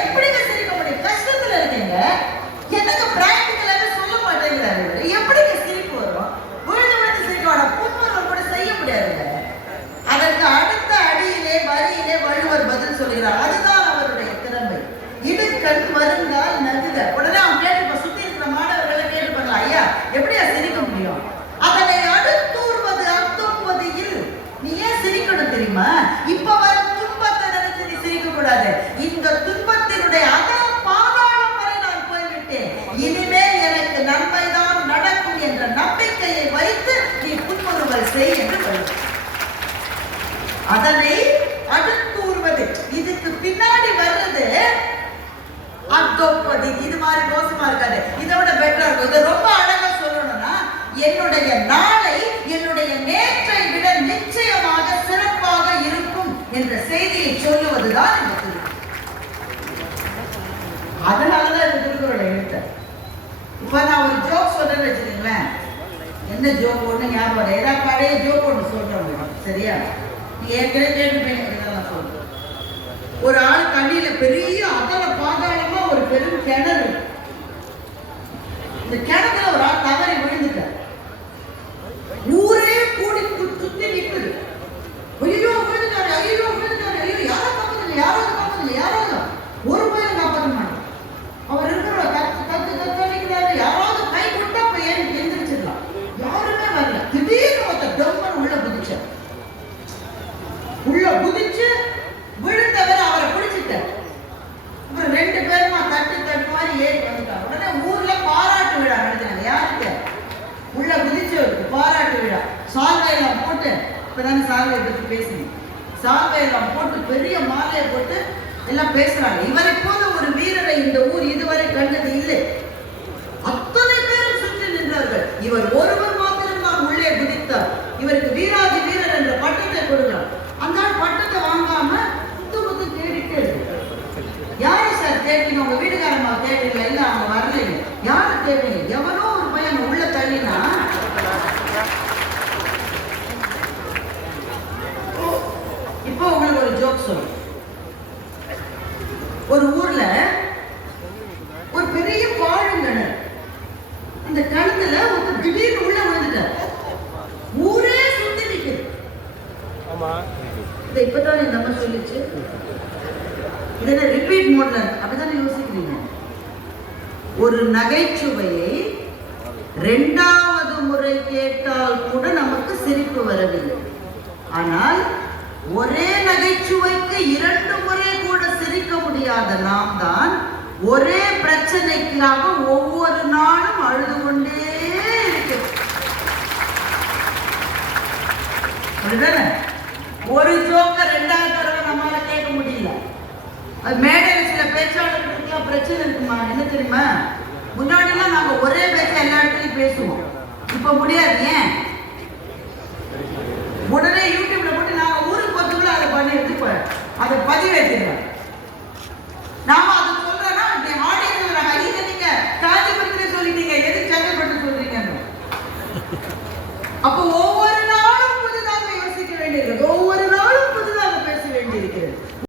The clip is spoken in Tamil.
எப்படிங்க சிரிக்க முடியும்? கஷ்டத்துல இருக்கீங்க, எனக்கு பிராக்டிக்கலாவே சொல்ல மாட்டேங்கிறாரு. எப்படிங்க சிரிப்பு வரும்? விழுந்து விழுந்து சிரிக்க புன்முறுவல் கூட செய்ய முடியாதுங்க. அதற்கு அடுத்த அடியிலே வரியிலே வள்ளுவர் பதில் சொல்கிறார். அதுதான் அவருடைய திறமை. இடுக்கண் வருங்கால் நகுக. உடனே அவன் கேட்டு சுத்தி இருக்கிற மாணவர்களை கேட்டு பண்ணலாம், ஐயா எப்படியா சிரிக்க முடியும்? அதனை அடுத்தூர்வது அத்தொப்பது இல். நீ ஏன் சிரிக்கணும் தெரியுமா? இப்ப வர துன்பத்தை நினைச்சு நீ சிரிக்க கூடாது. இந்த துன்பத்தினுடைய அதான் பாதாளம் வரை நான் போய்விட்டேன், இனிமேல் எனக்கு நன்மைதான் நடக்கும் என்ற நம்பிக்கையை வைத்து நீ புன்முறுவல் செய் என்று சொல்லுங்கள். அதனை அடுத்தூர்வது. இதுக்கு பின்னாடி வர்றது அத்தொப்பது. இது மாதிரி மோசமா இருக்காது, இதை விட பெட்டரா இருக்கும். இது ரொம்ப அழகா சொல்லணும்னா, என்னுடைய நாளை என்னுடைய நேற்றை விட நிச்சயமாக சிறப்பாக இருக்கும் என்ற செய்தியை சொல்லுவதுதான் இந்த திருக்குறள். அதனாலதான் இந்த திருக்குறளை எடுத்தேன். இப்ப நான் ஒரு ஜோக் சொல்றேன்னு வச்சுக்கீங்களேன். என்ன ஜோக் ஒண்ணு ஞாபகம், ஏதாவது பழைய ஜோக் ஒண்ணு சொல்றேன், சரியா? நீ ஏற்கனவே கேட்டுப்பீங்க. இதெல்லாம் சொல்றேன். ஒரு ஆள் தண்ணியில பெரிய அகல பாதாளமா ஒரு பெரும் கிணறு. இந்த கிணத்துல ஒரு ஆள் தவறி விழுந்துட்டார். ஊரே கூடி சுத்தி நிற்குது. ஐயோ விழுந்துட்டாரு, ஐயோ விழுந்துட்டாரு, ஐயோ யாரும் காப்பாத்துங்க, யாராவது காப்பாத்துங்க, யாராவது. ஒரு பையன் காப்பாற்ற மாட்டான். அவர் இருக்கிற தத்துக்கிறாரு, யாராவது கை கொடுத்தா போய் எந்திரிச்சிடலாம். யாருமே வரல. திடீர்னு ஒருத்தர் டம்மன் உள்ள குதிச்சார். உள்ள குதிச்சு விழுந்தவர் அவரை பிடிச்சிட்டார். அப்புறம் ரெண்டு பேருமா தட்டு தட்டு மாதிரி ஏறி வந்துட்டாங்க. உடனே ஊர்ல பாராட்டு விழா நடத்தினாங்க. யாருக்கு? உள்ள குதிச்சவருக்கு பாராட்டு விழா. சால்வையெல்லாம் போட்டு, இப்பதான் சால்வையை பற்றி பேசணும், சால்வையெல்லாம் போட்டு பெரிய மாலையை போட்டு எல்லாம் பேசுறாங்க. இவரை போல ஒரு வீரரை இந்த ஊர் இதுவரை கண்டது இல்லை. அத்தனை பேரும் சுற்றி நின்றார்கள். இவர் ஒருவர் மாத்திரம் தான் உள்ளே குதித்தார். இவருக்கு வீராதி வீரர் என்ற பட்டத்தை கொடுக்கிறார். அந்த பட்டத்தை வாங்காம முத்து தேடிட்டு, யாரு சார் தேடிங்க? உங்க வீட்டுக்காரமா தேடிங்களா? இல்ல அவங்க வரலைங்க. யாரு தேடிங்க? எவனோ ஒரு பையன் உள்ள தள்ளினா. இப்போ உங்களுக்கு ஒரு ஜோக் சொல்லு. ஒரு ஊர்ல ஒரு பெரிய பாழுங்கணறு. அந்த கணத்துல ஒரு திடீர்னு உள்ள வந்துட்டார். ஊரே சுத்தி நிக்குது. இப்பதான் நம்ம சொல்லிச்சு, இதை ரிப்பீட் மோட்ல அப்படித்தானே யோசிக்கிறீங்க. ஒரு நகைச்சுவையை இரண்டாவது முறை கேட்டால் கூட நமக்கு சிரிப்பு வரவில்லை. ஆனால் ஒரே நகைச்சுவைக்கு 2 முறை கூட சிரிக்க முடியாத நாம் தான் ஒரே பிரச்சனைக்காக ஒவ்வொரு நாளும் அழுது கொண்டே இருக்கிறோம். அப்படிதானே? ஒரு ஜோக்க 2வது தடவை நம்மளால கேட்க முடியல. அது மேடையில் சில பேச்சாளர்களுக்கு பிரச்சனை இருக்குமா? என்ன தெரியுமா? முன்னாடிலாம் நாங்க ஒரே பேச்ச எல்லா இடத்துலையும் பேசுவோம். இப்ப முடியாது. ஏன்? உடனே யூடியூப்ல போட்டு நாங்க ஊருக்கு போறதுக்குள்ள அதை பண்ணி எடுத்து அதை பதிவேற்றிடுறோம். நாம அது